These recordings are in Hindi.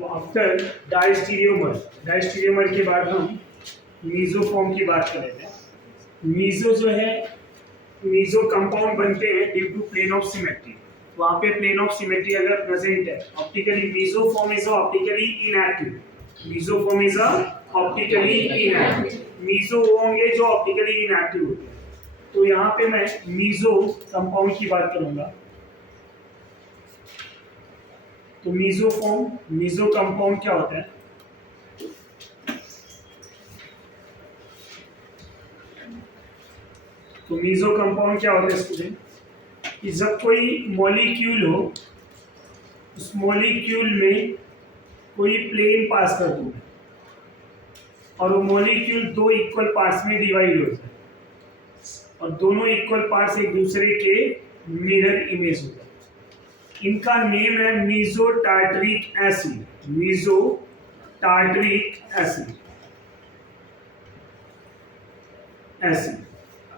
तो आफ्टर डायस्टीरियोमर के बाद हम मीसोफॉर्म की बात करेंगे। मीसो जो है, मीसो कंपाउंड बनते हैं due to plane of symmetry. वहाँ पे प्लेन ऑफ सिमेट्री अगर प्रेजेंट है, optically mesoform is optically inactive. Mesoform is optically inactive. Meso होंगे जो ऑप्टिकली इनएक्टिव होते हैं। तो यहाँ पे मैं मीसो कंपाउंड की बात करूंगा। तो मीसो कंपाउंड क्या होता है? तो मीसो कंपाउंड क्या होता है स्टूडेंट? कि जब कोई मॉलिक्यूल हो, उस मॉलिक्यूल में कोई प्लेन पास कर दूं और वो मॉलिक्यूल दो इक्वल पार्ट्स में डिवाइड हो जाए और दोनों इक्वल पार्ट्स एक दूसरे के मिरर इमेज हो जाए। इनका नेम है meso tartaric acid. Meso tartaric acid.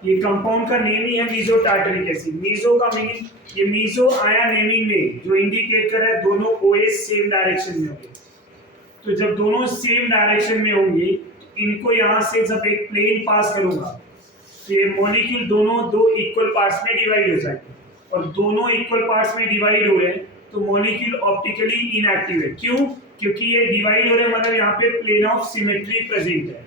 ये कंपाउंड का नेम ही है मीसो टार्टरिक एसिड। मीसो का मीनिंग, ये मीसो आया नेमिंग में जो इंडिकेट कर रहा है दोनों ओएस सेम डायरेक्शन में होंगे। तो जब दोनों सेम डायरेक्शन में होंगे, इनको यहां से जब एक प्लेन पास करूंगा तो ये मॉलिक्यूल दोनों दो इक्वल पार्ट्स में डिवाइड हो जाएंगे और दोनों इक्वल पार्ट्स में डिवाइड हो रहे हैं तो मॉलिक्यूल ऑप्टिकली इनएक्टिव है। क्यों? क्योंकि ये डिवाइड हो रहे हैं, मतलब यहाँ पे प्लेन ऑफ सिमेट्री प्रेजेंट है।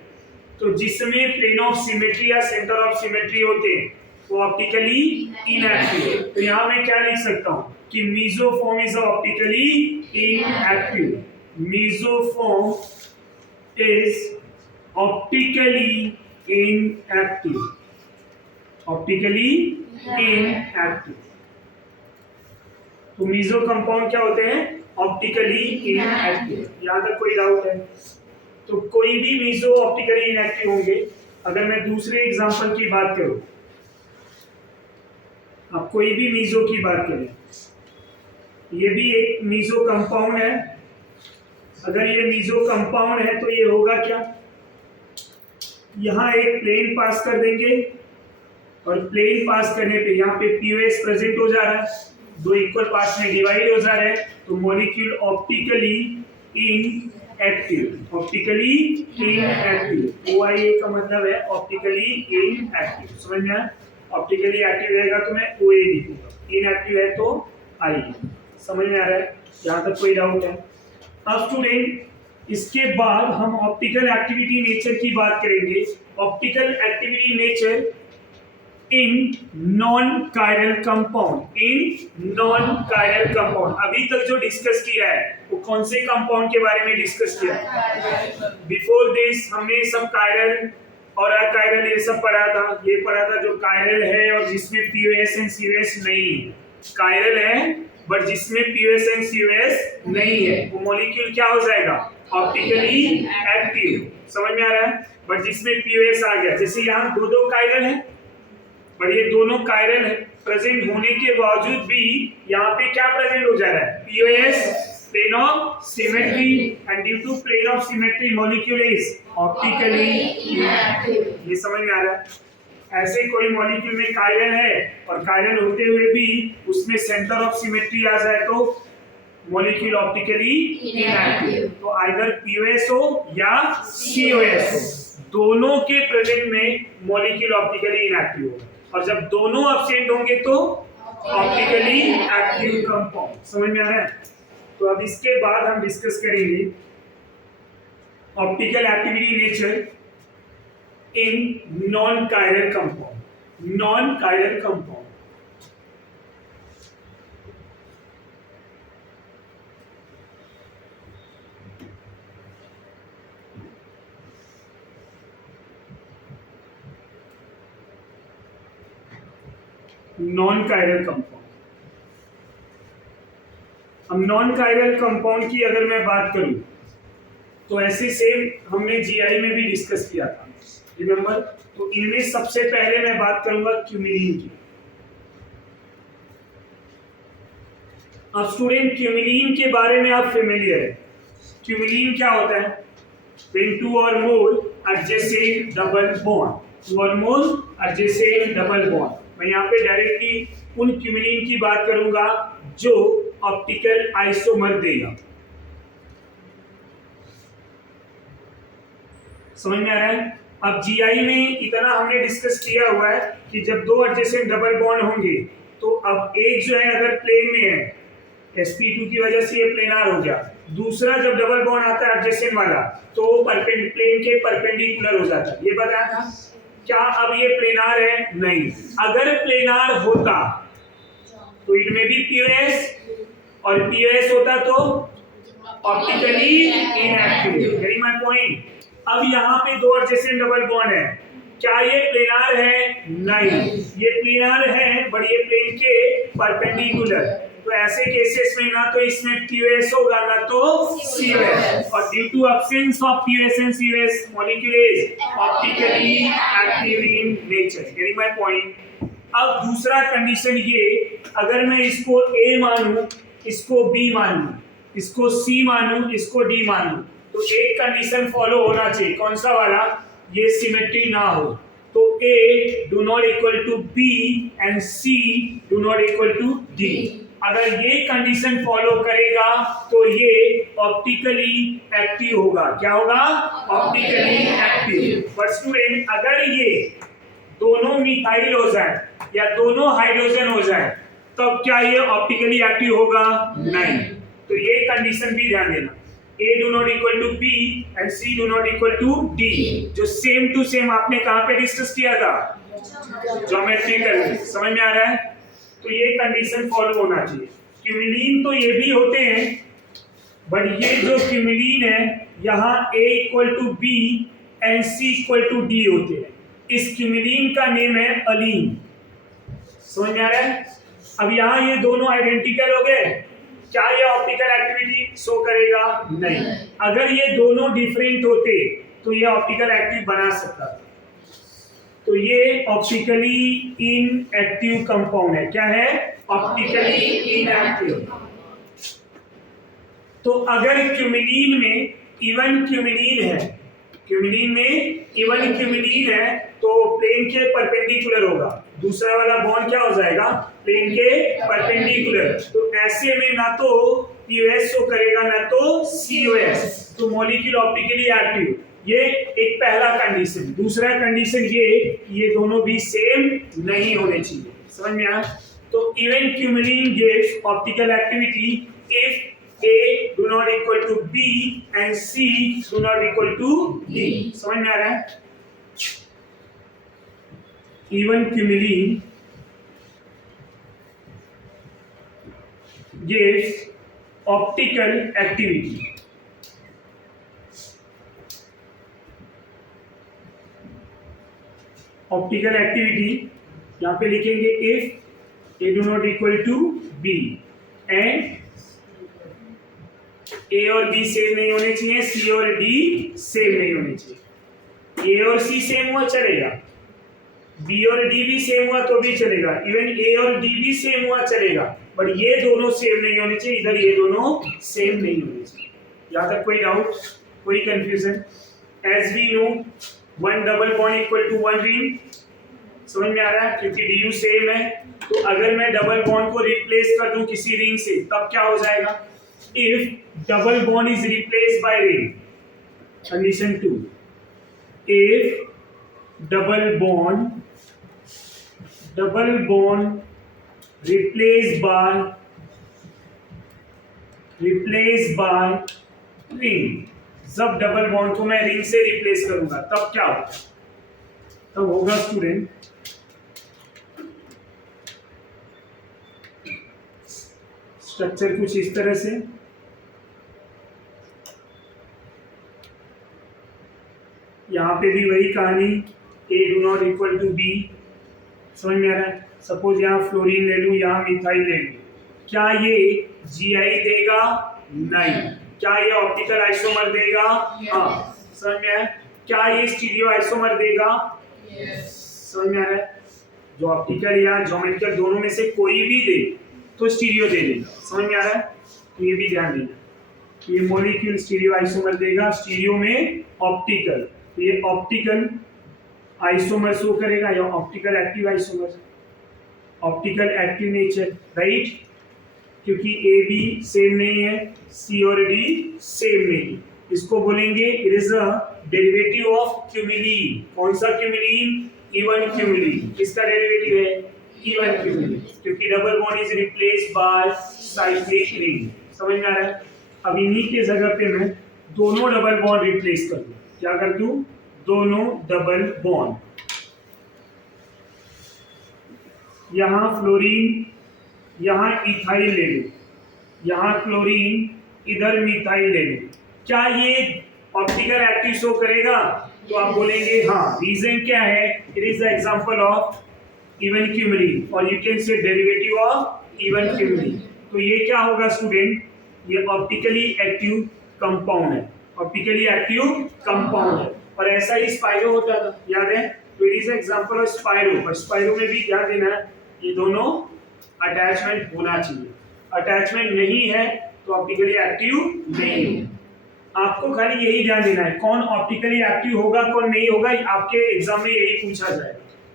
तो जिसमें प्लेन ऑफ सिमेट्री या सेंटर ऑफ सिमेट्री होते हैं वो ऑप्टिकली इनएक्टिव है। तो यहाँ मैं क्या लिख सकता हूँ कि mesoform is optically inactive. Mesoform is optically inactive. Optically inactive. तो मीसो कंपाउंड क्या होते हैं? Optically inactive. यहाँ तक कोई डाउट है? तो कोई भी मीसो ऑप्टिकली इनएक्टिव होंगे। अगर मैं दूसरे एग्जांपल की बात करूं, आप कोई भी मीसो की बात करें, ये भी एक मीसो कंपाउंड है। अगर ये मीसो कंपाउंड है तो ये होगा क्या? यहाँ एक प्लेन पास कर देंगे और प्लेन पास करने पे यहाँ पे पीओएस प्रेजेंट हो जा रहा है, दो इक्वल पार्ट्स में डिवाइड हो जा रहे हैं, तो molecule optically inactive. Optically inactive. OIA का मतलब है ऑप्टिकली इनएक्टिव। समझ में आया? ऑप्टिकली एक्टिव रहेगा तो मैं ओए लिखूंगा, इनएक्टिव है तो आई। समझ में आ रहा है? यहाँ तक कोई डाउट है? अब स्टूडेंट इसके बाद हम ऑप्टिकल एक्टिविटी नेचर की बात करेंगे। Optical activity nature in non chiral compound. In non chiral compound अभी तक जो डिस्कस किया है वो कौन से कंपाउंड के बारे में डिस्कस किया है? बिफोर दिस हमने सब कायरल और अकायरल ये सब पढ़ा था। ये पढ़ा था जो कायरल है और जिसमें पीओएस एंड सीओएस नहीं है। कायरल है बट जिसमें पीओएस एंड सीओएस नहीं है वो मॉलिक्यूल क्या हो जाएगा? Optically active. समझ में आ रहा है? बट जिसमें पीओएस आ गया, जैसे यहाँ दो कायरल है बट ये दोनों कायरल प्रेजेंट होने के बावजूद भी यहाँ पे क्या प्रेजेंट हो जा रहा है? POS, plane of symmetry, and due to plane of symmetry molecule is optically inactive. ये समझ में आ रहा है? ऐसे कोई मॉलिक्यूल में कायरल है और कायरल होते हुए भी उसमें सेंटर ऑफ सिमेट्री आ जाए तो मॉलिक्यूल ऑप्टिकली इनएक्टिव। तो आइदर पीओएस हो या सीओएस, दोनों के प्रेजेंट में मॉलिक्यूल ऑप्टिकली इनएक्टिव होगा। और जब दोनों एब्सेंट होंगे तो ऑप्टिकली एक्टिव कंपाउंड। समझ में आ रहा है? तो अब इसके बाद हम डिस्कस करेंगे optical activity nature in non chiral compound. Non chiral compound non chiral compound. अब नॉन कायरल कंपाउंड की अगर मैं बात करूं तो ऐसे सेम हमने जीआई में भी डिस्कस किया था, रिमेंबर? तो इनमें सबसे पहले मैं बात करूंगा क्यूमिलीन की। अब स्टूडेंट क्यूमिलीन के बारे में आप फेमिलियर है। क्यूमिलीन क्या होता है? when two or more adjacent double bond, two or more adjacent double bond। मैं यहाँ पे डायरेक्टली उन क्यूमिलीन की बात करूंगा जो ऑप्टिकल आइसोमर देगा। समझ में आ रहा है? अब जीआई में इतना हमने डिस्कस किया हुआ है कि जब दो एडजेसेंट डबल बॉन्ड होंगे तो अब एक जो है अगर प्लेन में है, sp2 की वजह से ये प्लेनार हो गया, दूसरा जब डबल बॉन्ड आता है एडजेसेंट वाला तो प्लेन के परपेंडिकुलर हो जाता है, ये बताया था। क्या अब ये प्लेनार है? नहीं। अगर प्लेनार होता तो इट में बी पीओएस, और पीओएस होता तो optically inactive. Getting my point? अब यहाँ पे दो एडजेसेंट डबल बॉन्ड है, क्या ये प्लेनार है? नहीं, ये प्लेनार है बट ये प्लेन के परपेंडिकुलर। तो ऐसे केसेस में ना तो इसमें पीओएस होगा ना तो सीओएस, और due to absence of POS and COS molecule is optically active in nature. Getting my point? अब दूसरा कंडीशन ये, अगर मैं इसको ए मानूं, इसको बी मानूं, इसको सी मानूं, इसको डी मानूं, तो एक कंडीशन फॉलो होना चाहिए। कौन सा वाला? ये सिमेट्री ना हो तो A do not equal to B and C do not equal to D। अगर ये कंडीशन फॉलो करेगा तो ये ऑप्टिकली एक्टिव होगा। क्या होगा? Optically active. बट स्टूडेंट, अगर ये दोनों मिथाइल हो जाए या दोनों हाइड्रोजन हो जाए तब क्या ये ऑप्टिकली एक्टिव होगा? नहीं। तो ये कंडीशन भी ध्यान देना, A do not equal to B and C do not equal to D, जो सेम टू सेम आपने कहाँ पे डिस्कस किया था? ज्योमेट्रिकल में। समझ में आ रहा है? तो ये कंडीशन फॉलो होना चाहिए। क्यूमिलीन तो ये भी होते हैं, बट ये जो क्यूमिलीन है यहाँ A equal to B and C equal to D होते हैं। इस क्यूमिलीन का नेम है अलीन। समझ में आ रहा है? अब यहाँ ये दोनों आइडेंटिकल हो गए, क्या ये ऑप्टिकल एक्टिविटी शो करेगा? नहीं। अगर ये दोनों डिफरेंट होते तो ये ऑप्टिकल एक्टिव बना सकता था। तो ये ऑप्टिकली इनएक्टिव कंपाउंड है। क्या है? Optically inactive. तो अगर क्यूमिलीन में इवन क्यूमिलीन है, क्यूमिलीन में इवन क्यूमिलीन है तो प्लेन के परपेंडिकुलर होगा, दूसरा वाला बॉन्ड क्या हो जाएगा? प्लेन के परपेंडिकुलर। तो ऐसे में ना तो पीओएस शो करेगा ना तो सीओएस, तो मॉलिक्यूल ऑप्टिकली एक्टिव। ये एक पहला कंडीशन। दूसरा कंडीशन ये दोनों भी सेम नहीं होने चाहिए। समझ में आया? तो even cumulene gives optical activity if A do not equal to B and C do not equal to D। समझ में आ रहा है? Even cumulene gives optical activity। Optical activity यहाँ पे लिखेंगे if A do not equal to B and A और B सेम नहीं होने चाहिए, C और D सेम नहीं होने चाहिए। A और C सेम हुआ चलेगा, B और D भी सेम हुआ तो भी चलेगा, इवन A और D भी सेम हुआ चलेगा, बट ये दोनों सेम नहीं होने चाहिए, इधर ये दोनों सेम नहीं होने चाहिए। यहाँ तक कोई डाउट, कोई confusion? As we know one double bond equal to one ring. समझ में आ रहा है? क्योंकि DU सेम है, तो अगर मैं डबल बॉन्ड को रिप्लेस कर दूं किसी रिंग से तब क्या हो जाएगा? If double bond is replaced by ring, condition 2, if double bond replaced by ring, जब डबल बॉन्ड को मैं रिंग से रिप्लेस करूंगा तब क्या होगा? तब होगा स्टूडेंट स्ट्रक्चर कुछ इस तरह से, यहाँ पे भी वही कहानी, A do not equal to B। समझ में आ रहा है? सपोज यहाँ फ्लोरीन ले लूँ, यहाँ मिथाइल ले लूँ, क्या ये GI देगा? नहीं। क्या ये ऑप्टिकल आइसोमर देगा? हाँ। समझ में आया? क्या ये स्टीरियो आइसोमर देगा? समझ में आ रहा है? जो ऑप्टिकल या ज्योमेट्रिकल दोनों में से कोई भी दे तो स्टीरियो दे देगा। समझ में आ रहा है? तो ये भी ध्यान देना, ये मॉलिक्यूल स्टीरियो आइसोमर देगा, स्टीरियो में ऑप्टिकल, तो ये ऑप्टिकल आइसोमर शो करेगा या optical active isomer, optical active nature, right? क्योंकि A B सेम नहीं है, C और D सेम नहीं, इसको बोलेंगे it is a derivative of cumulene. कौन सा क्यूमिलीन? इवन क्यूमिलीन। किसका डेरिवेटिव है? इवन क्यूमिलीन, क्योंकि double bond is replaced by cyclic ring. समझ में आ रहा है? अब इन्हीं के जगह पे मैं दोनों डबल बॉन्ड रिप्लेस कर दूं। क्या कर दूं? दोनों डबल बॉन्ड। यहां फ्लोरीन, यहां इथाइल ले लूं, यहां क्लोरीन, इधर मिथाइल ले लूं। क्या ये ऑप्टिकल एक्टिव शो करेगा? तो आप बोलेंगे हाँ। रीजन क्या है? It is the example of even cumulene, और you can say derivative of even cumulene. तो ये क्या होगा स्टूडेंट? ये ऑप्टिकली एक्टिव कंपाउंड है, ऑप्टिकली एक्टिव कंपाउंड है। और ऐसा ही स्पाइरो होता था, याद है? तो it is example of spiro. पर स्पाइरो में भी क्या देना है? ये दोनों अटैचमेंट होना चाहिए। अटैचमेंट नहीं है तो ऑप्टिकली एक्टिव नहीं है। आपको खाली यही ध्यान देना है, कौन ऑप्टिकली एक्टिव होगा, कौन नहीं होगा, आपके एग्जाम में यही पूछा जाए।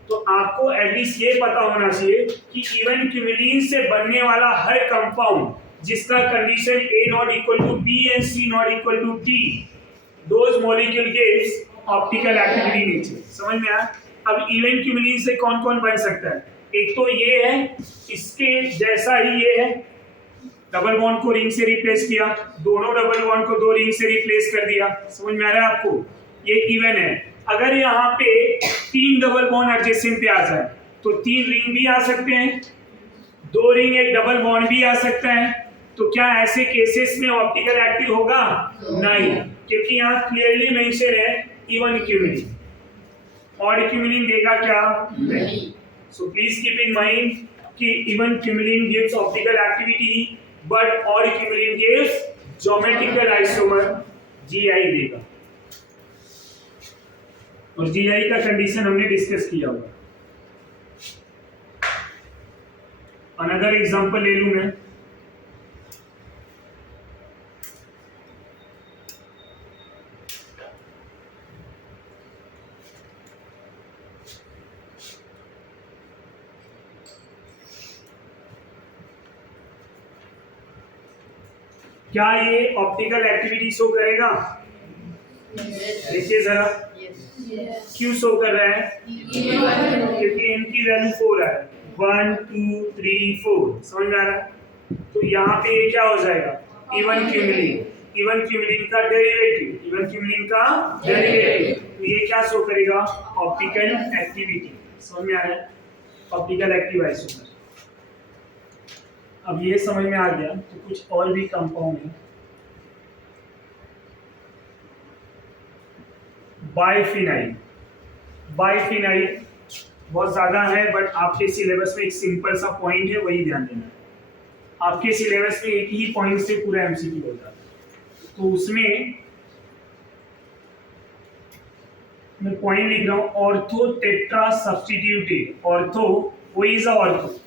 तो आपको एटलीस्ट ये पता होना चाहिए कि इवन क्यूमिलीन से बनने वाला हर कंपाउंड जिसका condition A not equal to B and C not equal to D, those molecule gives optical activity nature. समझ में आया? अब इवन क्यूमिलीन से कौन कौन बन सकता है? एक तो ये है, इसके जैसा ही ये है, डबल बॉन्ड को रिंग से रिप्लेस किया, दोनों डबल बॉन्ड को दो रिंग से रिप्लेस कर दिया। समझ में आ रहा है आपको? ये इवन है। अगर यहाँ पे 3 डबल बॉन्ड एडजेसेंट पे आ जाए तो 3 रिंग भी आ सकते हैं, 2 रिंग एक डबल बॉन्ड भी आ सकता है। तो क्या ऐसे केसेस में ऑप्टिकल एक्टिव होगा? नहीं, क्योंकि यहाँ क्लियरली मेंशन है इवन क्यूमिलीन। ऑड क्यूमिलीन देगा क्या? नहीं। So please keep in mind कि even cumulene gives optical activity, but odd cumulene gives geometrical isomer, GI देगा। और GI का कंडीशन हमने डिस्कस किया हुआ। अनदर एग्जांपल ले लूं मैं। क्या ये ऑप्टिकल एक्टिविटी शो करेगा? देखिए जरा, क्यों शो कर रहा है? क्योंकि इनकी वैल्यू 4 है, 1 2 3 4। समझ में आ रहा है? तो यहाँ पे ये क्या हो जाएगा? इवन क्यूमिलीन, इवन क्यूमिलीन का डेरिवेटिव, इवन क्यूमिलीन का डेरिवेटिव। तो ये क्या शो करेगा? Optical activity. समझ में आ रहा है? Optical active isomer. अब ये समझ में आ गया तो कुछ और भी कंपाउंड है। बाइफिनाइल, बाइफिनाइल बहुत ज्यादा है, बट आपके सिलेबस में एक सिंपल सा पॉइंट है, वही ध्यान देना है। आपके सिलेबस में एक ही पॉइंट से पूरा MCQ हो जाता है, तो उसमें मैं पॉइंट लिख रहा हूं, ऑर्थो टेट्रा सब्स्टिट्यूटेड। ऑर्थो, वो is a ortho,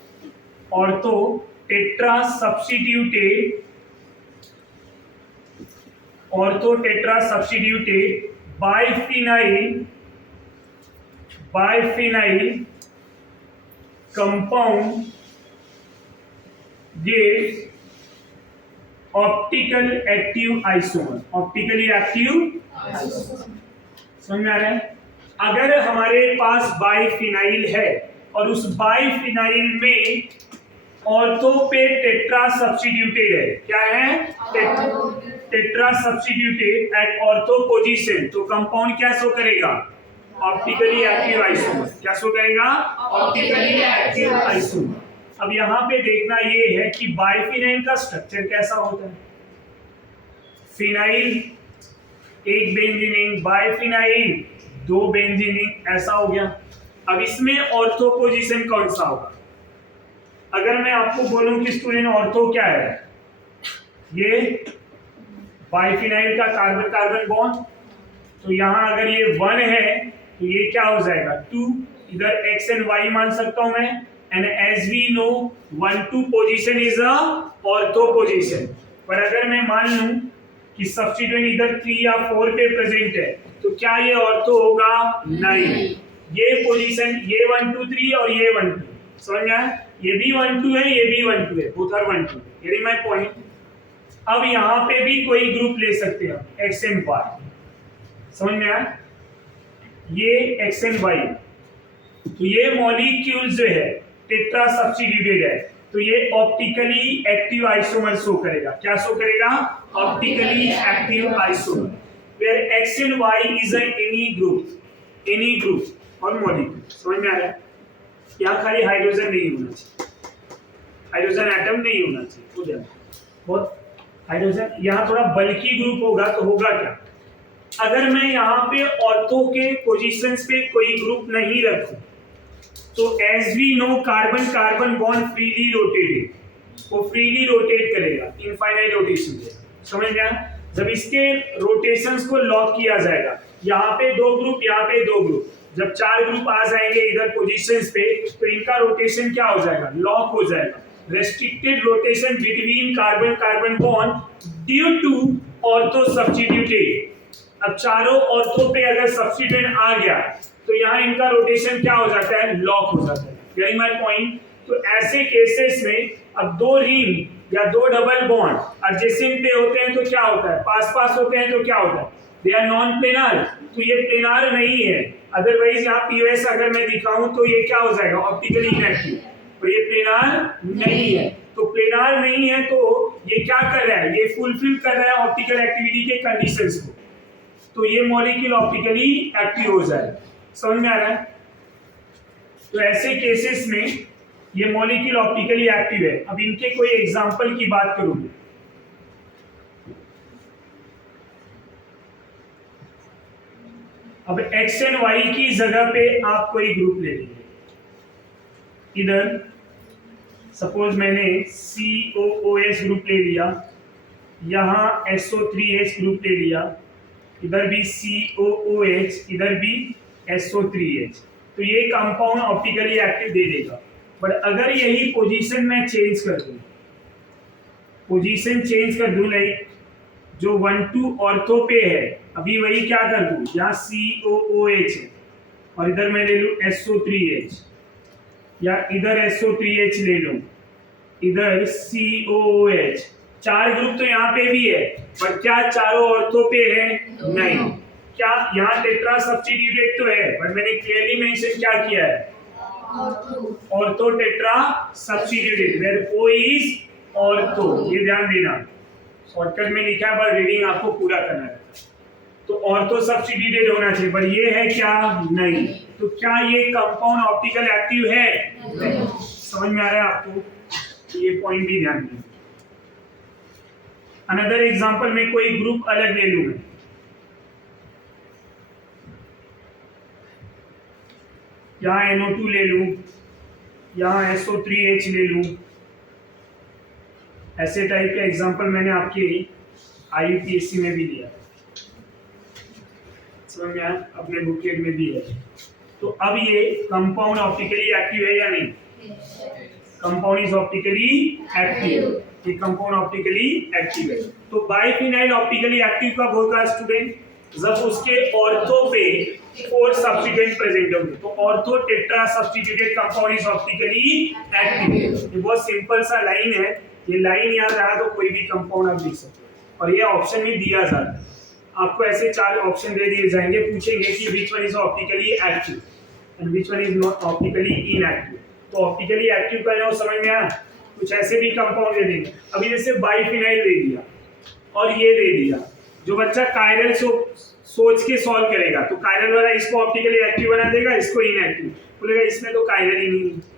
ortho tetra substituted, ortho tetra substituted biphenyl, biphenyl compound gives optical active isomer, optically active. समझ में आ रहा है? अगर हमारे पास बाइफिनाइल है और उस बाइफिनाइल में ऑर्थो पे टेट्रा सब्स्टिट्यूटेड है, क्या है? Tetra substituted at ortho position, तो कंपाउंड क्या शो करेगा? Optically active isomer. क्या शो करेगा? Optically active isomer. अब यहाँ पे देखना ये है कि बाइफिनाइल का स्ट्रक्चर कैसा होता है। फिनाइल एक बेंजीनिंग, बाइफिनाइल 2 बेंजीनिंग, ऐसा हो गया। अब इसमें ऑर्थो पोजीशन कौन सा होगा? अगर मैं आपको बोलूं कि स्टूडेंट ऑर्थो क्या है, ये बाइफिनाइल का कार्बन कार्बन बॉन्ड, तो यहाँ अगर ये 1 है तो ये क्या हो जाएगा? 2। इधर x एंड y मान सकता हूं मैं, and as we know 1 2 position is a ortho position. पर अगर मैं मान लूं कि सब्स्टिट्यूएंट इधर 3 या 4 पे प्रेजेंट है, तो क्या ये ऑर्थो होगा? नहीं। ये पोजीशन, ये 1 2 3 और ये 1 2, समझ में आया? ये भी 1 2 है, ये भी 1 2 है, both are 1 2। Getting my point? अब यहाँ पे भी कोई ग्रुप ले सकते हैं एक्स एंड वाई, समझ में आया? ये एक्स एंड वाई, तो ये मॉलिक्यूल जो है टेट्रा सब्स्टिट्यूटेड है, तो ये ऑप्टिकली एक्टिव आइसोमर शो करेगा। क्या शो करेगा? Optically active isomer, where X and Y is any group और मॉलिक्यूल। समझ में आ रहा है? यहाँ खाली हाइड्रोजन नहीं होना चाहिए, हाइड्रोजन एटम नहीं होना चाहिए, हो जाए बहुत हाइड्रोजन। यहाँ थोड़ा बल्कि ग्रुप होगा तो होगा क्या, अगर मैं यहाँ पे ऑर्थो के पोजीशंस पे कोई ग्रुप नहीं रखूं तो as we know carbon carbon bond freely rotated, वो फ्रीली रोटेट करेगा इनफाइनाइट रोटेशन पे। समझ में आया? जब इसके रोटेशंस को लॉक किया जाएगा, यहाँ पे दो ग्रुप, यहाँ पे दो ग्रुप, जब चार ग्रुप आ जाएंगे इधर पोजीशंस पे तो इनका रोटेशन क्या हो जाएगा? लॉक हो जाएगा। Restricted rotation between carbon carbon bond due to ortho substituted. अब चारों ऑर्थो पे अगर सब्स्टिट्यूएंट आ गया तो यहाँ इनका रोटेशन क्या हो जाता है? लॉक हो जाता है। Getting my point? तो ऐसे केसेस में अब दो रिंग या दो डबल बॉन्ड एडजेसेंट पे होते हैं तो क्या होता है? पास पास होते हैं तो क्या होता है? दे आर नॉन प्लेनर, तो ये प्लेनर नहीं है। अदरवाइज यहाँ पीओएस अगर मैं दिखाऊं तो ये क्या हो जाएगा? ऑप्टिकली इनएक्टिव, तो ये प्लेनर नहीं है। तो प्लेनर नहीं है तो ये क्या कर रहा है? ये फुलफिल कर रहा है ऑप्टिकल एक्टिविटी के कंडीशंस को, तो ये मॉलिक्यूल ऑप्टिकली एक्टिव हो जाए। समझ में आ रहा है? तो ऐसे केसेस में ये मॉलिक्यूल ऑप्टिकली एक्टिव है। अब इनके कोई एग्जांपल की बात करूंगी, अब एक्स एंड वाई की जगह पे आप कोई ग्रुप ले लीजिए। इधर सपोज मैंने COOH ग्रुप ले लिया, यहाँ SO3H ग्रुप ले लिया, इधर भी COOH, इधर भी SO3H, तो ये कंपाउंड ऑप्टिकली एक्टिव दे देगा। बट अगर यही पोजीशन मैं चेंज कर दूं, पोजीशन चेंज कर दूं, लाइक जो 1,2 ऑर्थो पे है अभी वही क्या कर दूं, यहाँ COOH है और इधर मैं ले लूं SO3H, या इधर SO3H ले लूं, इधर COOH, चार ग्रुप तो यहाँ पे भी है, पर क्या चारों ऑर्थो पे है? नहीं। क्या यहाँ टेट्रा सब्स्टिट्यूटेड तो है, बट मैंने क्लियरली मेंशन क्या किया है? Ortho tetra substituted, where O is ortho. ये ध्यान देना, शॉर्टकट में लिखा है पर रीडिंग आपको पूरा करना है। तो ऑर्थो सब्स्टिट्यूटेड होना चाहिए, पर ये है क्या? नहीं। तो क्या ये कंपाउंड ऑप्टिकल एक्टिव है? नहीं। समझ में आ रहा है आपको? ये पॉइंट भी ध्यान दें। अनदर एग्जांपल में कोई ग्रुप अलग ले लूं, यहाँ NO2 ले लूं, यहाँ SO3H ले लूं। ऐसे टाइप का एग्जांपल मैंने आपके IUPAC में भी दिया, समझ में आया? अपने बुकलेट में भी है। तो अब ये कंपाउंड ऑप्टिकली एक्टिव है या नहीं? कंपाउंड इज ऑप्टिकली एक्टिव, ये कंपाउंड ऑप्टिकली एक्टिव है। तो बाइफिनाइल ऑप्टिकली एक्टिव कब होगा स्टूडेंट? जब उसके ऑर्थो पे 4 सब्स्टिट्यूएंट प्रेजेंट होंगे। तो ortho tetra substituted compound is optically active. ये बहुत सिंपल सा लाइन है, ये लाइन याद रहा तो कोई भी कंपाउंड आप लिख सकते हो, और ये ऑप्शन में दिया जाता है। आपको ऐसे 4 ऑप्शन दे दिए जाएंगे, पूछेंगे कि which one is optically active and which one is not optically inactive. तो ऑप्टिकली एक्टिव का जो समझ में आया, कुछ ऐसे भी कंपाउंड दे देंगे। अभी जैसे बाइफिनाइल दे दिया और ये दे दिया, जो बच्चा कायरल सोच के सॉल्व करेगा तो कायरल वाला इसको ऑप्टिकली एक्टिव बना देगा, इसको इनएक्टिव बोलेगा, इसमें तो कायरल ही नहीं है।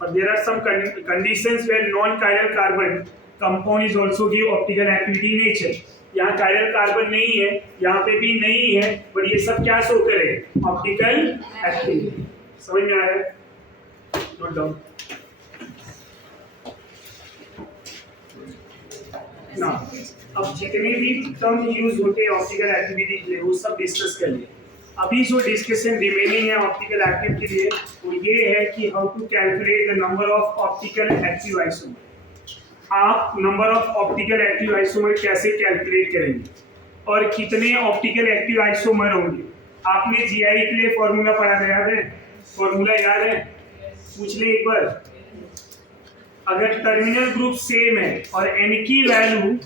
But there are some conditions where non-chiral carbon compound is also give optical activity nature. यहाँ chiral carbon नहीं है, यहाँ पे भी नहीं है, but ये सब क्या शो करे? Optical activity. समझ में आ रहा है? Note down. Now, अब जितने भी टर्म यूज होते हैं ऑप्टिकल एक्टिविटी के लिए वो सब डिस्कस कर लिए। अभी जो डिस्कशन रिमेनिंग है ऑप्टिकल एक्टिव के लिए वो ये है कि how to calculate the number of optical active isomer. आप number of optical active isomer कैसे कैलकुलेट करेंगे और कितने ऑप्टिकल एक्टिव आइसोमर होंगे। आपने जीआई के लिए फॉर्मूला पढ़ा था, याद है? फॉर्मूला याद है? पूछ ले एक बार। अगर टर्मिनल ग्रुप सेम है और n की वैल्यू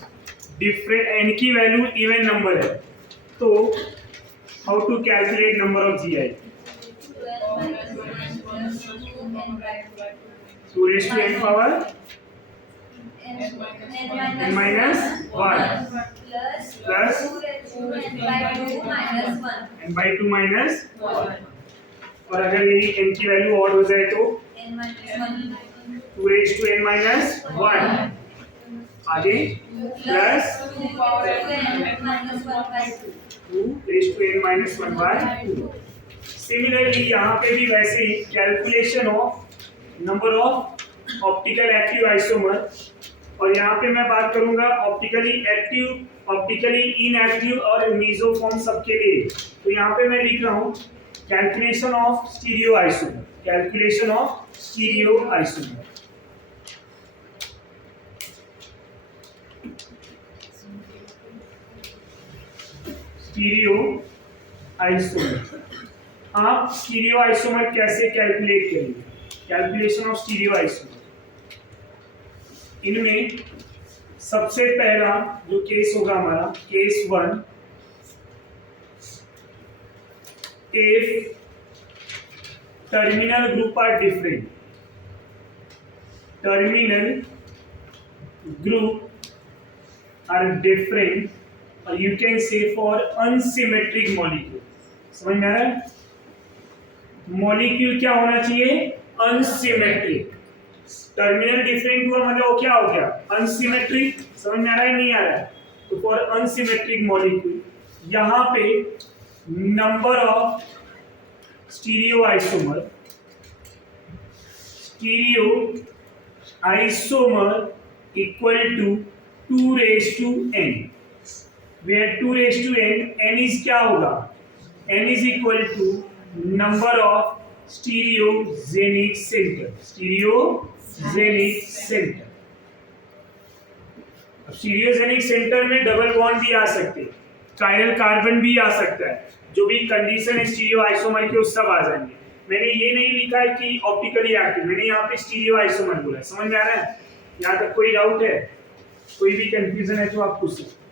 डिफरेंट n की वैल्यू इवन नंबर है, तो how to calculate number of GI? 2 raised to n power n minus 1 plus n by 2 minus 1, और अगर यही n की वैल्यू ऑड हो जाए तो 2 raised to n minus 1, आगे plus 2 raised to n minus 1 by 2। Similarly यहाँ पे भी वैसे ही calculation of number of optical active isomer, और यहाँ पे मैं बात करूंगा ऑप्टिकली एक्टिव, ऑप्टिकली इनएक्टिव और मेसोफॉर्म सबके लिए। तो यहाँ पे मैं लिख रहा हूँ calculation of stereo isomer, calculation of stereo isomer. Stereo isomer, आप स्टीरियो आइसोमर कैसे कैलकुलेट करेंगे? कैलकुलेशन ऑफ स्टीरियो आइसोमर, इनमें सबसे पहला जो केस होगा हमारा case 1, if terminal group are different, terminal group are different, और you can say for unsymmetric molecule. समझ में आ रहा है? मॉलिक्यूल क्या होना चाहिए? अनसिमेट्रिक। टर्मिनल डिफरेंट हुआ मतलब वो क्या हो गया? अनसिमेट्रिक। समझ में आ रहा है नहीं आ रहा है? तो फॉर अनसिमेट्रिक मॉलिक्यूल यहाँ पे number of stereo isomer, stereo isomer equal to 2 raised to n, where 2 raised to n is क्या होगा? n is equal to number of stereogenic centre, stereogenic centre. अब स्टीरियोजेनिक सेंटर में डबल बॉन्ड भी आ सकते हैं, कायरल कार्बन भी आ सकता है, जो भी कंडीशन है स्टीरियो आइसोमर के उस सब आ जाएंगे। मैंने ये नहीं लिखा है कि ऑप्टिकली एक्टिव, मैंने यहाँ पे स्टीरियो आइसोमर बोला है। समझ में आ रहा है? यहाँ तक कोई डाउट है? कोई भी कंफ्यूजन है तो आप पूछ सकते।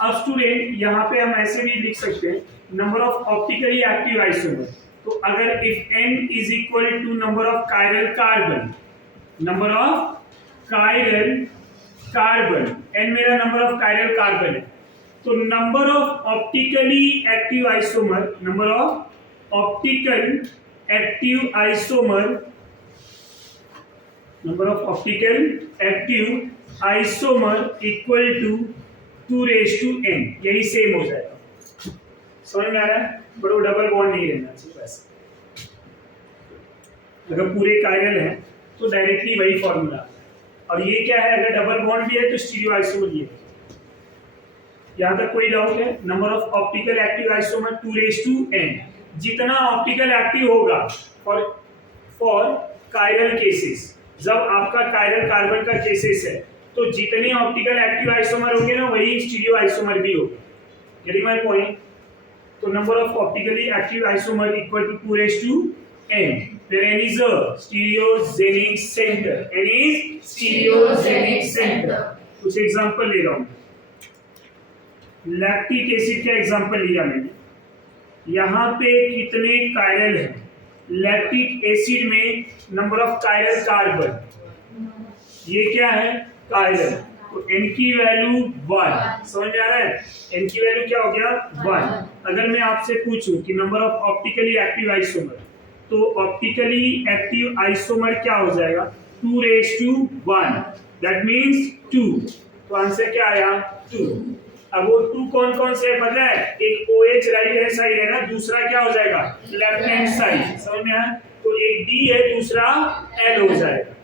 अब स्टूडेंट यहाँ पे हम ऐसे भी लिख सकते हैं number of optically active isomer. तो अगर if n is equal to number of chiral carbon, number of chiral carbon, n मेरा नंबर ऑफ कायरल कार्बन है, तो number of optically active isomer, number of optical active isomer, number of optical active isomer equal to 2 raised to n, यही सेम हो जाएगा। समझ में आ रहा है? बट वो डबल बॉन्ड नहीं रहना चाहिए वैसे। अगर पूरे कायरल है तो डायरेक्टली वही फॉर्मूला, और ये क्या है? अगर डबल बॉन्ड भी है तो स्टीरियो आइसोमर ये है। यहाँ तक कोई डाउट है? Number of optical active isomer 2 raised to n, जितना ऑप्टिकल एक्टिव होगा फॉर कायरल केसेस, जब आपका कायरल कार्बन का केसेस है तो जितने ऑप्टिकल एक्टिव आइसोमर होंगे ना वही स्टीरियो आइसोमर भी होगा। Getting my point? तो number of optically active isomer equal to 2 raised to n, where n is a stereogenic center, n is stereogenic center। कुछ एग्जांपल ले रहा हूँ। लैक्टिक एसिड का एग्जांपल लिया मैंने। यहाँ पे कितने कायरल हैं? लैक्टिक एसिड में नंबर ऑफ कायरल कार्बन, ये क्या है? कायरल। तो n की वैल्यू 1। समझ में आ रहा है? n की वैल्यू क्या हो गया? 1। अगर मैं आपसे पूछूं कि number of optically active isomer, तो ऑप्टिकली एक्टिव आइसोमर क्या हो जाएगा? 2 raised to 1, दैट मींस 2। तो आंसर क्या आया? 2। अब वो 2 कौन कौन से है पता है? एक OH राइट हैंड साइड है ना, दूसरा क्या हो जाएगा? Left hand side. समझ में आया? तो एक D है, दूसरा L हो जाएगा।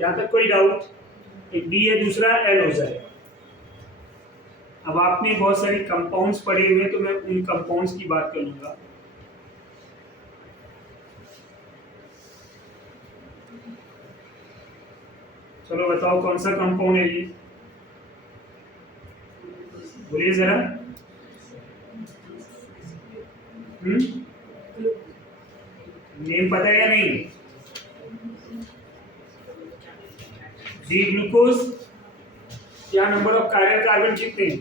यहाँ तक कोई डाउट? एक D है, दूसरा L हो जाएगा। अब आपने बहुत सारी कंपाउंड्स पढ़े हुए, तो मैं उन कंपाउंड्स की बात करूंगा। चलो बताओ कौन सा कंपाउंड है ये? बोलिए जरा। नेम पता है या नहीं? डी ग्लूकोज यहाँ नंबर ऑफ कायरल कार्बन कितने हैं?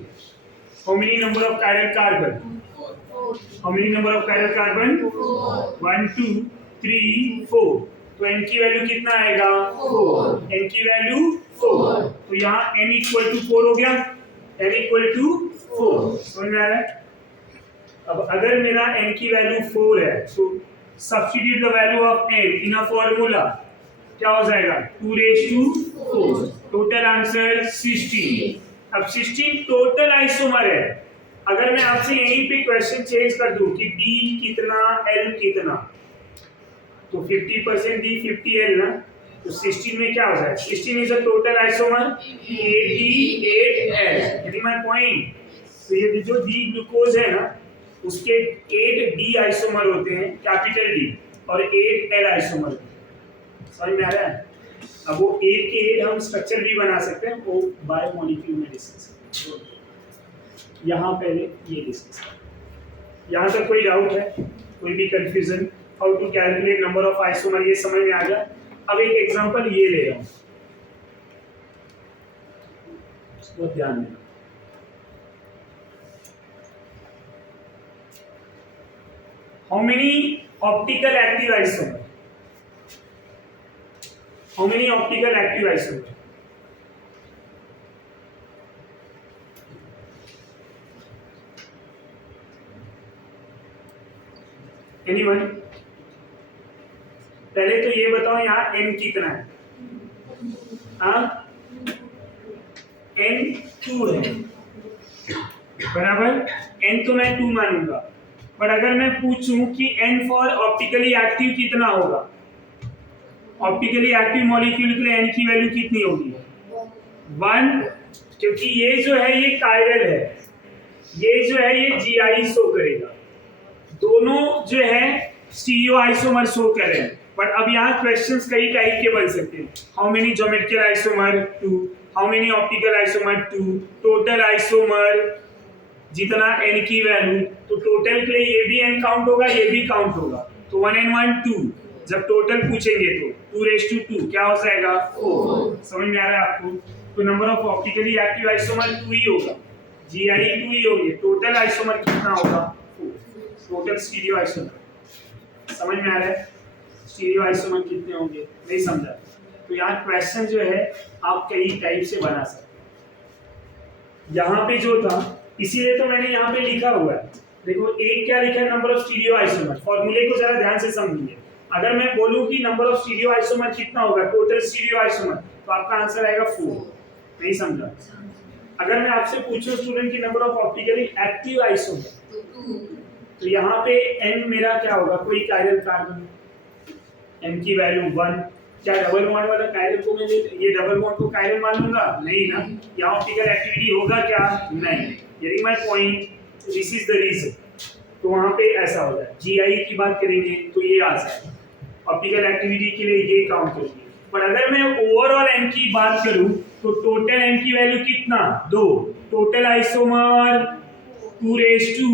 How many number of chiral carbon? How many number of chiral carbon? 1 2 3 4। तो n की वैल्यू कितना आएगा? 4। n की वैल्यू 4। तो यहाँ n इक्वल टू 4 हो गया। n इक्वल टू 4 समझ में आ रहा है? अब अगर मेरा n की वैल्यू 4 है तो substitute the value of n in a formula, क्या हो जाएगा? 2 रेज टू 4। Total answer 16। अब 16 टोटल आइसोमर है। अगर मैं आपसे यहीं पे क्वेश्चन चेंज कर दूं कि D कितना L कितना, तो 50% D 50L ना, तो 16 में क्या हो जाएगा? 16 is a total isomer 8D8L। Getting my point? तो ये जो D ग्लूकोज है ना, उसके 8D आइसोमर होते हैं, कैपिटल D, और 8L आइसोमर। समझ में आ रहा है? अब वो 8 के 8 हम स्ट्रक्चर भी बना सकते हैं, वो बायोमोलिक्यूल में डिस्कस करेंगे। यहाँ पहले ये डिस्कस करें। यहाँ तक कोई डाउट है, कोई भी confusion? How to calculate number of isomer ये समझ में आ गया। अब एक एग्जांपल ये ले रहा हूँ, बहुत ध्यान देना। How many optical active isomer? How many optical active isomer? Anyone? पहले तो ये बताओ यहाँ n कितना है? n 2 है, बराबर। n तो मैं 2 मानूंगा, पर अगर मैं पूछूं कि n फॉर ऑप्टिकली एक्टिव कितना होगा, ऑप्टिकली एक्टिव मॉलिक्यूल के लिए n की वैल्यू कितनी होगी? 1, क्योंकि ये जो है ये कायरल है, ये जो है ये GI शो करेगा, दोनों जो है स्टीरियो आइसोमर शो कर रहे हैं। बट अब यहाँ क्वेश्चंस कई टाइप के बन सकते हैं। How many geometrical isomer? 2। How many optical isomer? 2। Total isomer जितना n की वैल्यू, तो टोटल के लिए ये भी n काउंट होगा, ये भी काउंट होगा, तो 1 and 1 2। जब टोटल पूछेंगे तो 2 रेज टू 2 क्या हो जाएगा? 4। समझ में आ रहा है आपको? तो number of optically active isomer 2 ही होगा, GI 2 ही होंगे, टोटल आइसोमर कितना होगा? 4। Total stereo isomer. समझ में आ रहा है? स्टीरियो आइसोमर कितने होंगे? नहीं समझा? तो यहाँ क्वेश्चन जो है आप कई टाइप से बना सकते हैं। यहाँ पे जो था, इसीलिए तो मैंने यहाँ पे लिखा हुआ है। देखो एक क्या लिखा है? Number of stereo isomer. फॉर्मूले को जरा ध्यान से समझिए। अगर मैं बोलूं कि नंबर ऑफ स्टीरियो आइसोमर कितना होगा, टोटल स्टीरियो आइसोमर, तो आपका आंसर आएगा 4। नहीं समझा? अगर मैं आपसे पूछूं स्टूडेंट की number of optically active isomer, तो यहाँ पे n मेरा क्या होगा? कोई कायरल कार्बन, n की वैल्यू 1। क्या डबल बॉन्ड वाला कायरल को मैं ये डबल बॉन्ड को कायरल मान लूंगा? नहीं ना। यहाँ ऑप्टिकल एक्टिविटी होगा क्या? नहीं। Getting my point? This is the reason. तो वहाँ पे ऐसा होता है। GI की बात करेंगे तो ये आ जाएगा, ऑप्टिकल एक्टिविटी के लिए ये काउंट करेंगे। पर अगर मैं ओवरऑल n की बात करूं तो टोटल n की वैल्यू कितना? 2। टोटल आइसोमर 2 रेज टू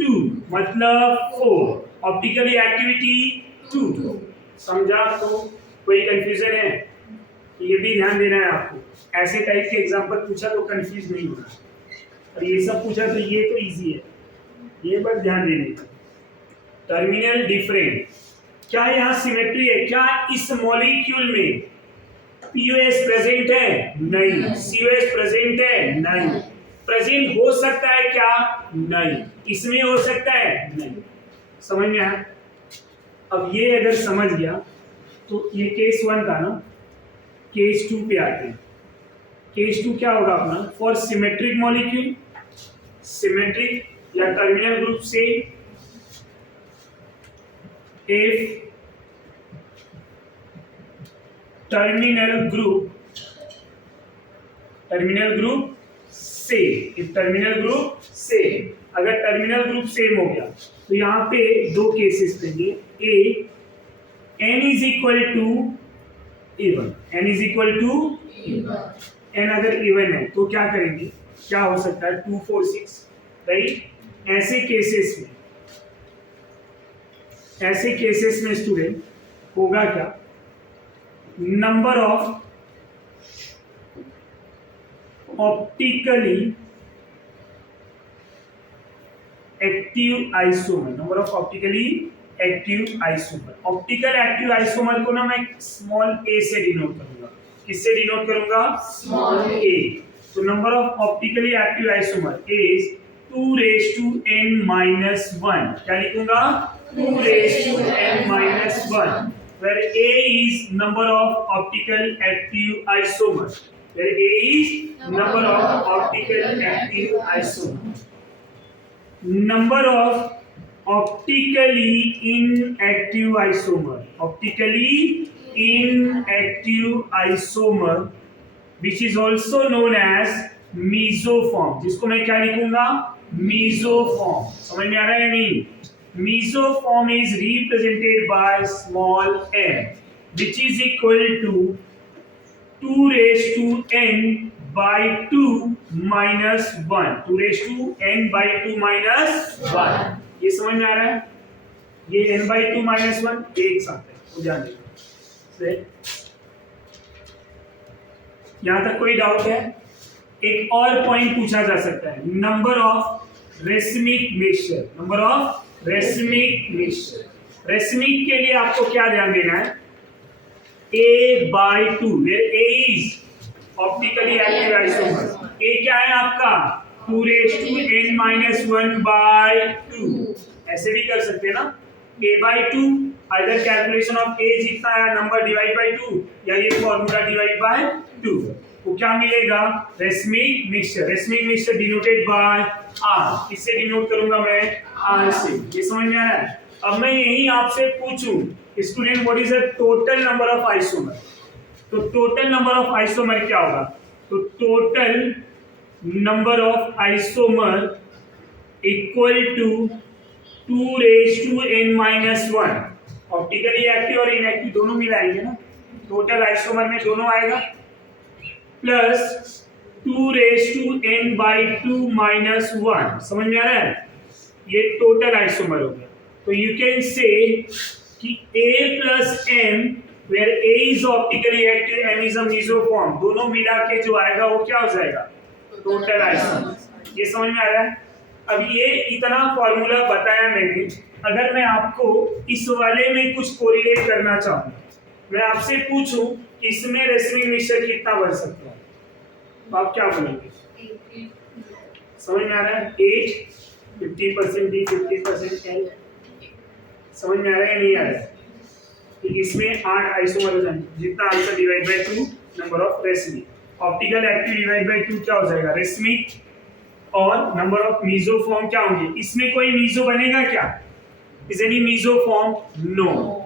2 मतलब 4। Optically activity 2। समझा? तो कोई कंफ्यूजन है? ये भी ध्यान देना है आपको। ऐसे टाइप के एग्जांपल पूछा तो कंफ्यूज नहीं होना, और ये सब पूछा तो ये तो इजी है, ये बस ध्यान देने का। टर्मिनल डिफरेंट, क्या यहाँ सिमेट्री है? क्या इस मॉलिक्यूल में POS प्रेजेंट है? नहीं। COS प्रेजेंट है? नहीं। प्रेजेंट हो सकता है क्या? नहीं। इसमें हो सकता है? नहीं। समझ में आया? अब ये अगर समझ गया तो ये केस 1 था ना, केस 2 पे आते हैं। केस 2 क्या होगा अपना? फॉर सिमेट्रिक मॉलिक्यूल, सिमेट्रिक या टर्मिनल ग्रुप से, if टर्मिनल ग्रुप से अगर टर्मिनल ग्रुप सेम हो गया तो यहाँ पे 2 केसेस लेंगे। A n is equal to even, n अगर इवन है तो क्या करेंगे? क्या हो सकता है? 2 4 6, राइट? ऐसे केसेस में स्टूडेंट होगा क्या? Number of optically active isomer, number of optically active isomer. Optical active isomer को ना मैं स्मॉल a से डिनोट करूंगा। किससे डिनोट करूंगा? Small a। तो number of optically active isomer is 2n-1। क्या लिखूंगा? 2n-1, where a is number of optical active isomer, where a is number of optical active isomer. Number of optically inactive isomer, optically inactive isomer which is also known as mesoform, जिसको मैं क्या लिखूंगा? mesoform। समझ में आ रहा है या नहीं? mesoform is represented by small m, which is equal to 2n/2 minus 1, 2n/2 minus 1। ये समझ में आ रहा है? ये n/2 minus 1 एक साथ है, तो ध्यान देना। यहां तक कोई डाउट है? एक और पॉइंट पूछा जा सकता है, number of racemic mixture, number of racemic mixture. Racemic के लिए आपको क्या ध्यान देना है? a/2, where a is optically active isomer, a क्या है आपका? 2n-1/2। ऐसे भी कर सकते हैं ना, a/2, either calculation of a जितना है नंबर डिवाइड बाय 2, या ये फॉर्मूला डिवाइड बाय 2। तो क्या मिलेगा? Racemic mixture. Racemic mixture denoted by r। इससे डिनोट करूंगा मैं r से। ये समझ में आ रहा है? अब मैं यही आपसे पूछूं, student what is the total number of isomer? तो टोटल नंबर ऑफ आइसोमर क्या होगा? तो total number of isomer equal to 2n-1। Optically active और इनएक्टिव दोनों मिलाएंगे ना, टोटल आइसोमर में दोनों आएगा, प्लस 2n/2 minus 1। समझ में आ रहा है? ये टोटल आइसोमर हो गया। तो यू कैन से कि a plus m, where a is optically active, m is a mesoform, दोनों मिला के जो आएगा वो क्या हो जाएगा? Total isomer. ये समझ में आ रहा है? अब ये इतना फॉर्मूला बताया मैंने, अगर मैं आपको इस वाले में कुछ कोरिलेट करना चाहूँ, मैं आपसे पूछूं इसमें रेसमिक मिक्सचर कितना बन सकता है, तो आप क्या बोलेंगे? समझ में आ रहा है? 8, 50% D, 50% L। समझ में आ रहा है नहीं आ रहा है? तो इसमें 8 आइसोमर हो जाएंगे, जितना answer divide by 2 number of racemic. Optical active divide by 2 क्या हो जाएगा? रेसमिक। और नंबर ऑफ मीसोफॉर्म क्या होंगे? इसमें कोई मीसो बनेगा क्या? Is any mesoform? नो।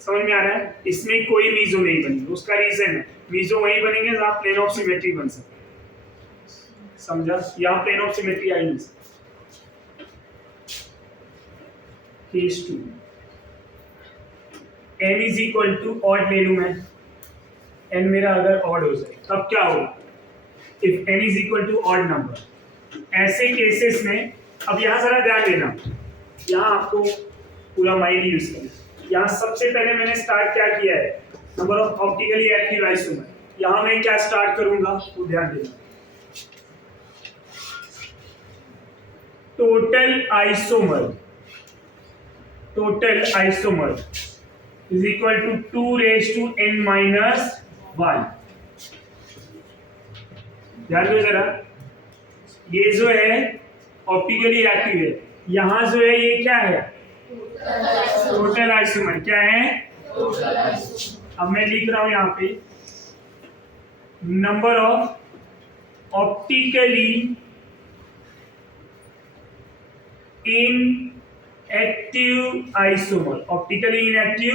समझ में आ रहा है? इसमें कोई मीसो नहीं बनेगा। उसका रीजन है, मीसो वहीं बनेंगे जहां प्लेन ऑफ सिमेट्री बन सकते। समझा? यहां प्लेन ऑफ सिमेट्री आई नहीं। Case 2, n is equal to odd ले लूं मैं, n मेरा अगर ऑड हो जाए तब क्या होगा? If n is equal to odd number, ऐसे केसेस में, अब यहां जरा ध्यान देना, यहां आपको पूरा माइंड यूज करना। यहां सबसे पहले मैंने स्टार्ट क्या किया है? Number of optically active isomer. यहां मैं क्या स्टार्ट करूंगा? तो ध्यान देना, total isomer is equal to 2n-1। ध्यान दो जरा, ये जो है ऑप्टिकली एक्टिव है, यहां जो है ये क्या है? Total isomer. क्या है? अब मैं लिख रहा हूं यहां पे, number of optically inactive isomer. Optically inactive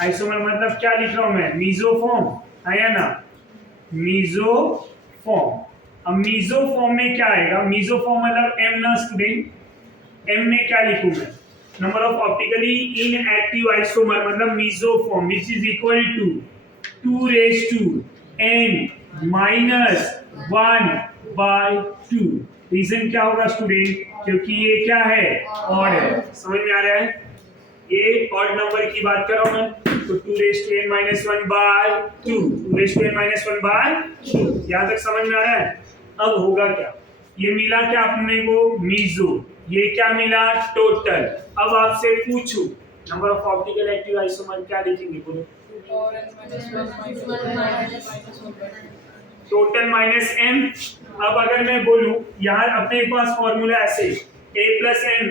isomer मतलब क्या लिख रहा हूं मैं? मीसोफॉर्म है या ना? मीसोफॉर्म। अब मीसोफॉर्म में क्या आएगा? मीसोफॉर्म मतलब m ना स्टूडेंट, m में क्या लिखूं मैं? Number of optically inactive isomer मतलब mesoform, which is equal to 2n-1/2। Reason क्या होगा स्टूडेंट? क्योंकि ये क्या है? ऑड है। समझ में आ रहा है? ये ऑड नंबर की बात कर रहा हूं मैं। तो 2 raise to n minus 1 by 2, 2 raise to n minus 1 by 2। यहाँ तक समझ में आ रहा है? अब होगा क्या, ये मिला क्या अपने को मीजो, ये क्या मिला टोटल। अब आपसे पूछूं number of optical active isomer क्या लिखेंगे, बोलो। Total minus m। अब अगर मैं बोलूं यहाँ अपने पास फॉर्मूला ऐसे a plus m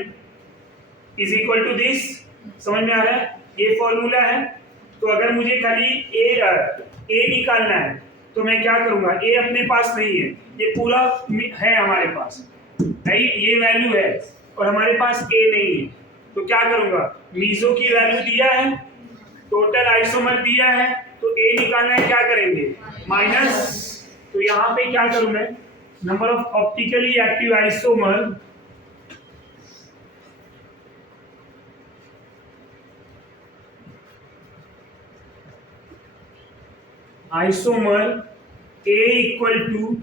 is equal to this, समझ में आ रहा है? ये फॉर्मूला है। तो अगर मुझे खाली a निकालना है तो मैं क्या करूंगा, a अपने पास नहीं है, ये पूरा है हमारे पास, नहीं ये वैल्यू है और हमारे पास a नहीं है, तो क्या करूंगा, मीजो की वैल्यू दिया है, टोटल आइसोमर दिया है, तो a निकालना है, क्या करेंगे माइनस। तो यहाँ पे क्या करूं मैं, number of optically active isomer A equal to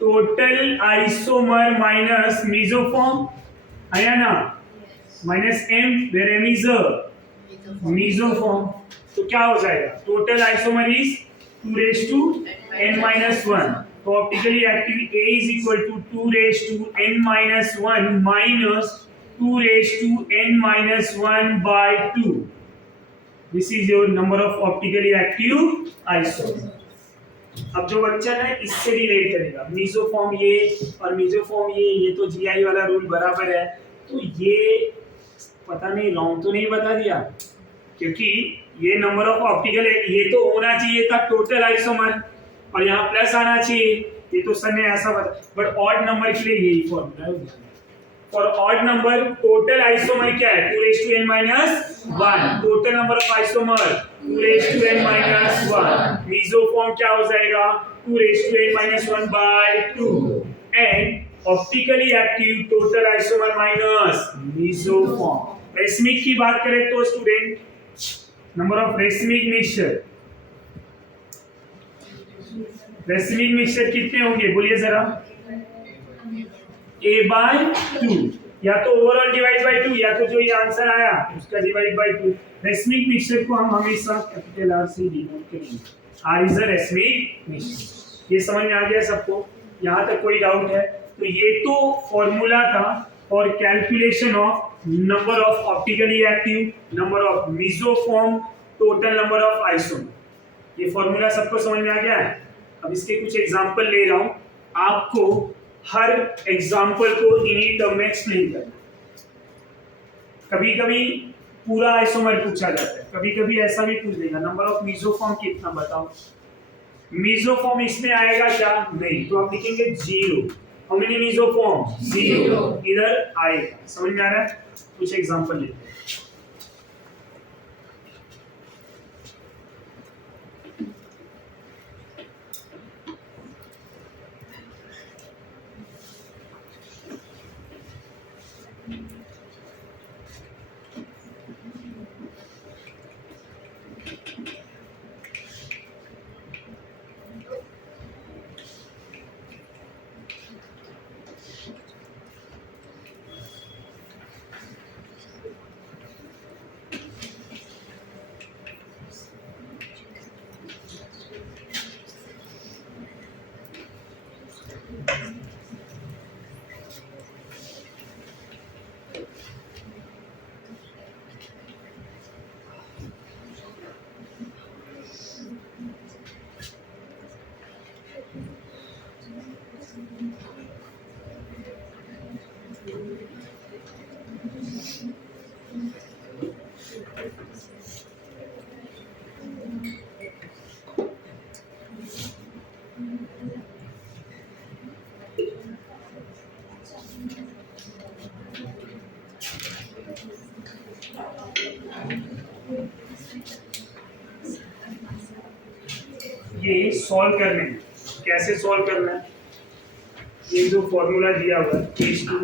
total isomer minus mesoform, है ना, minus m where m is mesoform. तो क्या हो जाएगा, total isomer is 2 raise to n minus 1। तो optically active A is equal to 2 raise to n minus 1 minus 2 raise to n minus 1 by 2। This is your number of optically active isomer. अब जो बच्चा ना इससे रिलेट करेगा, मीजोफॉर्म ये और मीजोफॉर्म ये तो जीआई वाला रूल बराबर है, तो ये पता नहीं लॉन्ग तो नहीं बता दिया, क्योंकि ये नंबर ऑफ ऑप्टिकल ये तो होना चाहिए था टोटल आइसोमर और यहाँ प्लस आना चाहिए, ये तो सर ने ऐसा बता, बट ऑड नंबर के लिए यही फॉर्मूला है। For odd number total isomer क्या है, 2 raise to n minus 1, total number of isomer 2 raise to n minus 1, mesoform क्या हो जाएगा 2 raise to n minus 1 by 2, and optically active total isomer minus mesoform. Racemic की बात करें तो student, number of racemic mixture, racemic mixture कितने होंगे बोलिए जरा, a बाय 2, या तो ओवरऑल डिवाइड बाय 2 या तो जो ये आंसर आया उसका डिवाइड बाय 2। रेसमिक मिक्सचर को हम हमेशा कैपिटल R से डिनोट करेंगे, R is a racemic mixture. ये समझ में आ गया सबको, यहाँ तक कोई डाउट है? तो ये तो फॉर्मूला था for calculation of number of optically active, number of mesoform, total number of isomer. ये फॉर्मूला सबको समझ में आ गया है? अब इसके कुछ एग्जांपल ले रहा हूं, आपको हर एग्जांपल को इन्हीं टर्म में एक्सप्लेन करना। कभी कभी पूरा आइसोमर पूछा जाता है, कभी कभी ऐसा भी पूछ देगा नंबर ऑफ मीजोफॉर्म कितना बताओ, मीजोफॉर्म इसमें आएगा क्या, नहीं, तो आप लिखेंगे 0। हाउ मेनी मीजोफॉर्म, 0, इधर आएगा। समझ में आ रहा है? कुछ एग्जांपल लेते हैं। ये सॉल्व करने में कैसे सॉल्व करना है, ये जो फॉर्मूला दिया हुआ है केस टू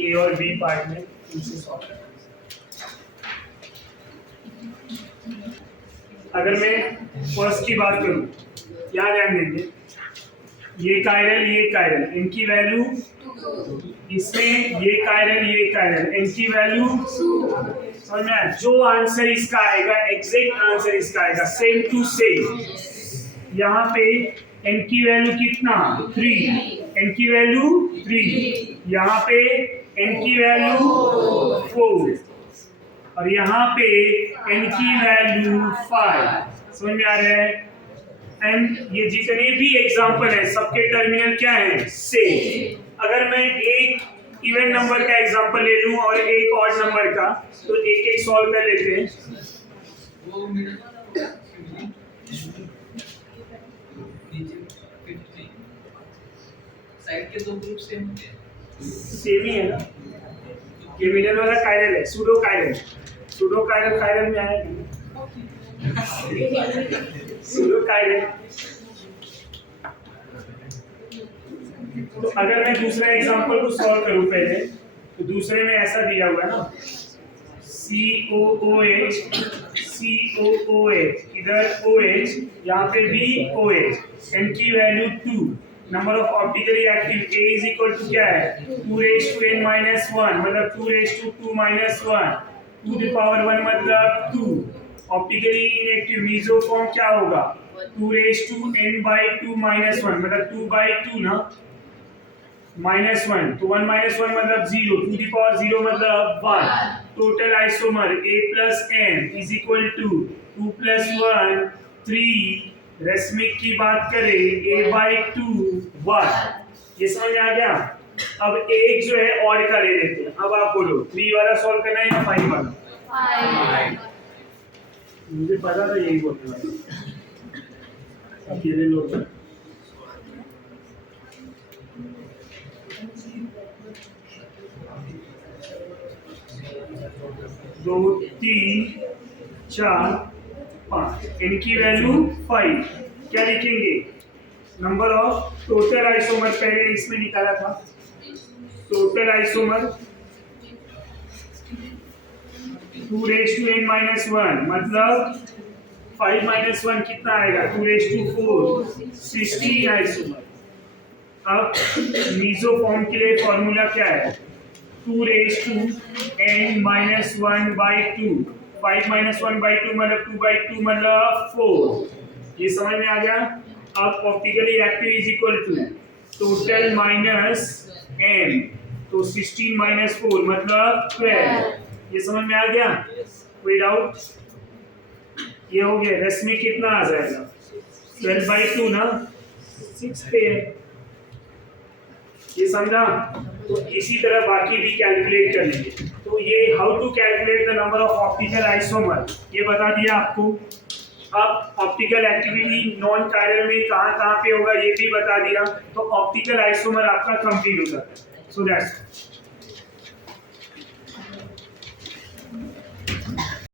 ए और बी पार्ट में, इनसे सॉल्व करना है। अगर मैं फर्स्ट की बात करूं, क्या ध्यान देंगे, ये कायरल, इनकी वैल्यू, इसमें ये कायरल, इनकी वैल्यू, समझ में आया? जो आंसर इसका आएगा एग्जैक्ट आंसर इसका आएगा सेम टू सेम। यहाँ पे n की वैल्यू कितना 3, n की वैल्यू 3, यहाँ पे n की वैल्यू 4 और यहाँ पे n की वैल्यू 5। समझ में आ रहा है? एंड ये जितने भी एग्जांपल है सबके टर्मिनल क्या है सेम। अगर मैं एक इवन नंबर का एग्जांपल ले लूं और एक ऑड नंबर का तो एक एक सॉल्व कर लेते हैं। साइड के दो ग्रुप सेम ही है ना। ये मिडल वाला कायरल है, pseudo chiral. Pseudo chiral chiral में आएगा सूडो कायरल। तो अगर मैं दूसरा एग्जांपल को सॉल्व करूं पहले तो दूसरे में ऐसा दिया हुआ है ना COOH COOH, इधर OH, यहाँ पे भी OH, n की value 2, number of optically active A is equal to क्या है 2 raised to n minus 1 मतलब 2 raised to 2 minus 1 to the power 1 मतलब 2। ऑप्टिकली इनएक्टिव मीसोफॉर्म क्या होगा 2 raised to n by 2 minus 1 मतलब 2 by 2 ना minus 1 तो 1 minus 1 मतलब 0 to the power 0 मतलब 1। Total isomer A plus n is equal to 2 plus 1 3। Racemic की बात करें A by 2 1। ये समझ में आ गया? अब एक जो है और का ले लेते हैं। अब आप बोलो 3 वाला सॉल्व करना है या 5 वाला? 5। मुझे पता था यही बोलने वाला। अकेले लोग 2 3 4 5 इनकी वैल्यू 5। क्या लिखेंगे नंबर ऑफ टोटल आइसोमर पहले इसमें निकाला था। Total isomer 2 raised to n minus 1 मतलब 5 minus 1 कितना आएगा 2 raised to 4 16 आइसोमर। अब मीसोफॉर्म के लिए फॉर्मूला क्या है 2 raised to n minus 1 by 2। 5 minus 1 by 2 मतलब 2 by 2 मतलब 4। ये समझ में आ गया? अब optically active is equal to total minus n तो 16 minus 4 मतलब 12। ये समझ में आ गया? कोई डाउट? ये हो गया। रेसमी कितना आ जाएगा 12 by 2 ना 6 पे है। ये समझा? तो इसी तरह बाकी भी कैलकुलेट कर लेंगे। तो ये how to calculate the number of optical isomer ये बता दिया आपको। अब ऑप्टिकल एक्टिविटी नॉन कायरल में कहाँ पे होगा ये भी बता दिया। तो ऑप्टिकल आइसोमर आपका कंप्लीट हो जाता है। So that's